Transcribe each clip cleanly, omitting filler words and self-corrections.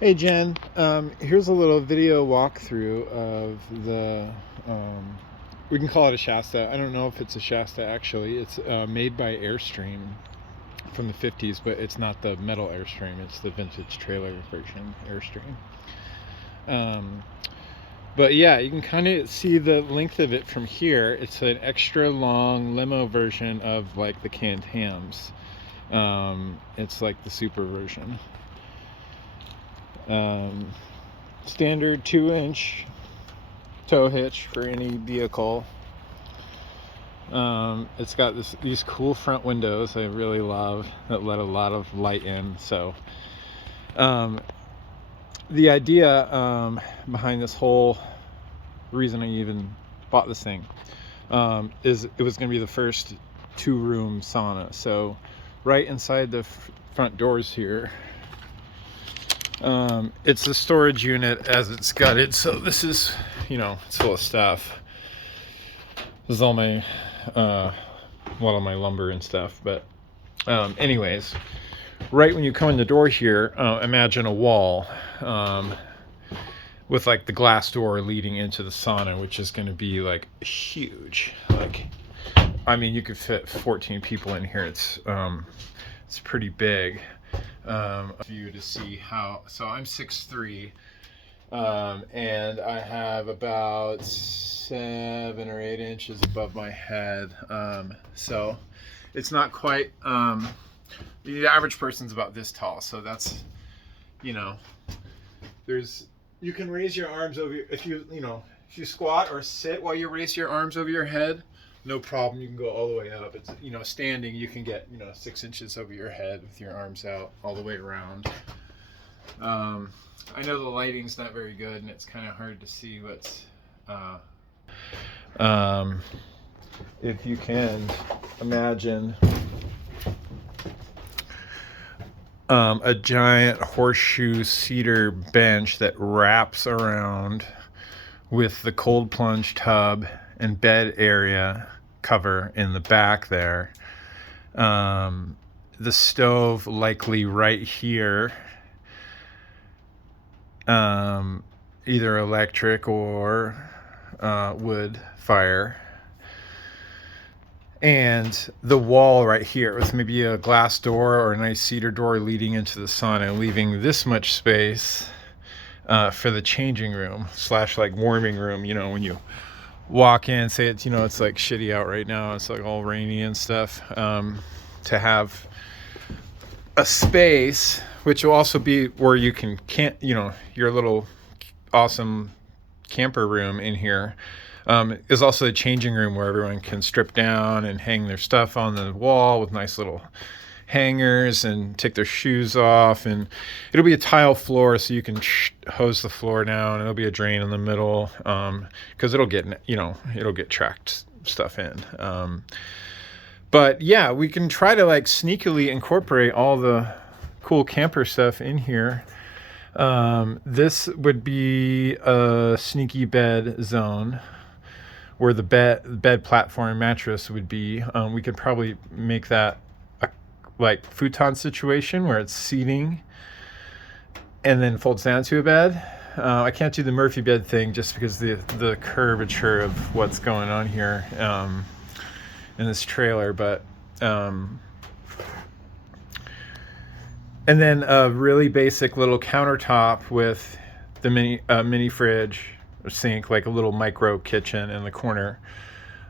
Hey Jen, here's a little video walkthrough of we can call it a Shasta. I don't know if it's a Shasta actually. It's made by Airstream from the 50s, but it's not the metal Airstream, it's the vintage trailer version Airstream. But yeah, you can kind of see the length of it from here. It's an extra long limo version of like the canned hams. It's like the super version. Um, Standard 2-inch tow hitch for any vehicle. It's got these cool front windows I really love that let a lot of light in. So the idea behind this whole reason I even bought this thing is it was going to be the first 2-room sauna. So right inside the front doors here, it's a storage unit as it's gutted. So this is, it's full of stuff. This is all my a lot of my lumber and stuff. But anyways, right when you come in the door here, imagine a wall with like the glass door leading into the sauna, which is going to be like huge. Like, I mean, you could fit 14 people in here. It's pretty big. For you to see how. So I'm 6'3", and I have about 7 or 8 inches above my head. So it's not quite. The average person's about this tall. So that's, you can raise your arms over if you squat or sit while you raise your arms over your head. No problem, you can go all the way up. It's, standing, you can get 6 inches over your head with your arms out all the way around. I know the lighting's not very good and it's kind of hard to see what's if you can imagine a giant horseshoe cedar bench that wraps around with the cold plunge tub and bed area cover in the back there. The stove likely right here, either electric or wood fire, and the wall right here with maybe a glass door or a nice cedar door leading into the sauna, leaving this much space for the changing room / like warming room. When you walk in, say it's it's like shitty out right now, it's like all rainy and stuff, to have a space which will also be where you can't your little awesome camper room in here, is also a changing room where everyone can strip down and hang their stuff on the wall with nice little hangers and take their shoes off, and it'll be a tile floor so you can hose the floor down, and there'll be a drain in the middle, because it'll get tracked stuff in. But yeah, we can try to like sneakily incorporate all the cool camper stuff in here. This would be a sneaky bed zone where the bed platform mattress would be. We could probably make that like futon situation where it's seating and then folds down to a bed. I can't do the Murphy bed thing just because the curvature of what's going on here in this trailer, but and then a really basic little countertop with the mini fridge or sink, like a little micro kitchen in the corner.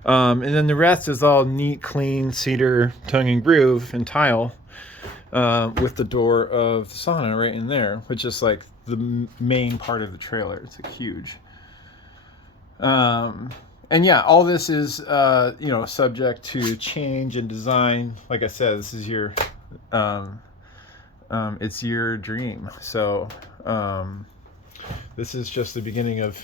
And then the rest is all neat, clean cedar tongue and groove and tile, with the door of the sauna right in there, which is like the main part of the trailer. It's like huge. And yeah, all this is subject to change and design. Like I said, this is your it's your dream. So this is just the beginning of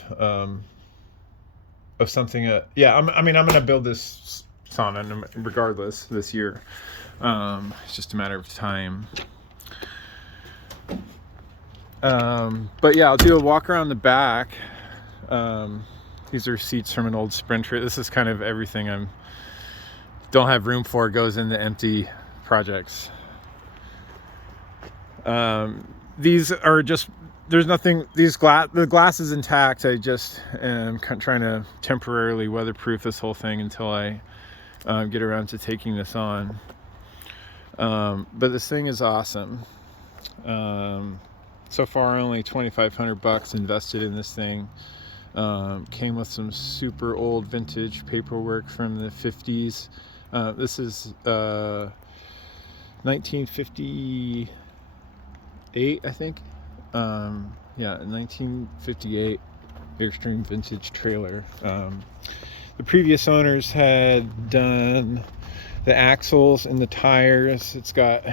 something. I'm going to build this sauna regardless this year. It's just a matter of time. But yeah, I'll do a walk around the back. These are seats from an old Sprinter. This is kind of everything don't have room for goes into empty projects. These are just there's nothing, the glass is intact. I just am trying to temporarily weatherproof this whole thing until I get around to taking this on. But this thing is awesome. So far only $2,500 invested in this thing. Came with some super old vintage paperwork from the 50s. This is 1958, I think. Yeah, 1958 Airstream vintage trailer. The previous owners had done the axles and the tires. It's got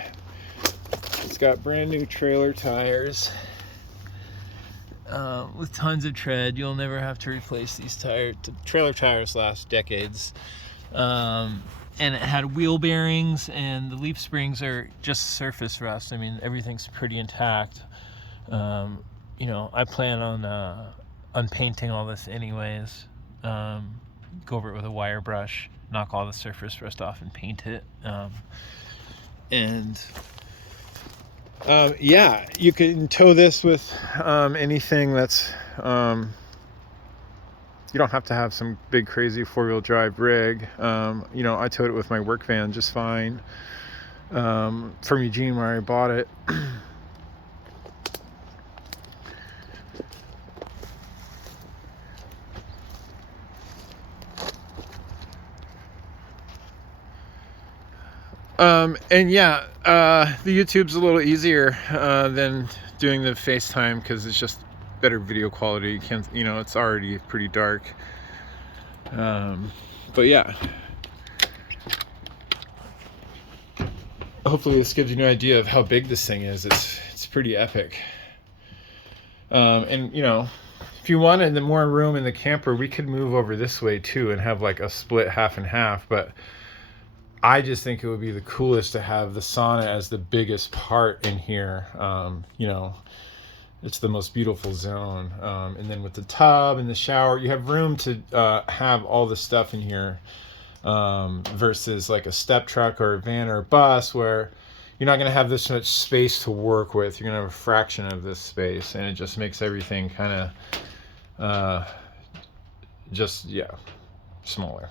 brand new trailer tires with tons of tread. You'll never have to replace these tires. Trailer tires last decades. And it had wheel bearings, and the leaf springs are just surface rust. I mean, everything's pretty intact. You know, I plan on painting all this anyways. Go over it with a wire brush, knock all the surface rust off, and paint it. Yeah, you can tow this with anything that's you don't have to have some big crazy four-wheel drive rig. You know, I towed it with my work van just fine from Eugene where I bought it. And yeah, the YouTube's a little easier than doing the FaceTime because it's just better video quality. You can't, you know, it's already pretty dark. But yeah, hopefully this gives you an idea of how big this thing is. It's pretty epic. And you know, if you wanted more room in the camper, we could move over this way too and have like a split half and half. But I just think it would be the coolest to have the sauna as the biggest part in here. You know, it's the most beautiful zone. And then with the tub and the shower, you have room to have all the stuff in here versus like a step truck or a van or a bus where you're not going to have this much space to work with. You're going to have a fraction of this space, and it just makes everything kind of just, yeah, smaller.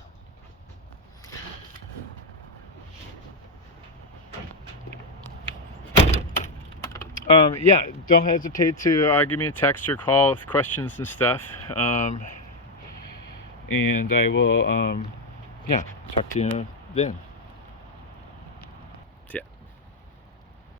Yeah, don't hesitate to give me a text or call with questions and stuff. And I will, yeah, talk to you then.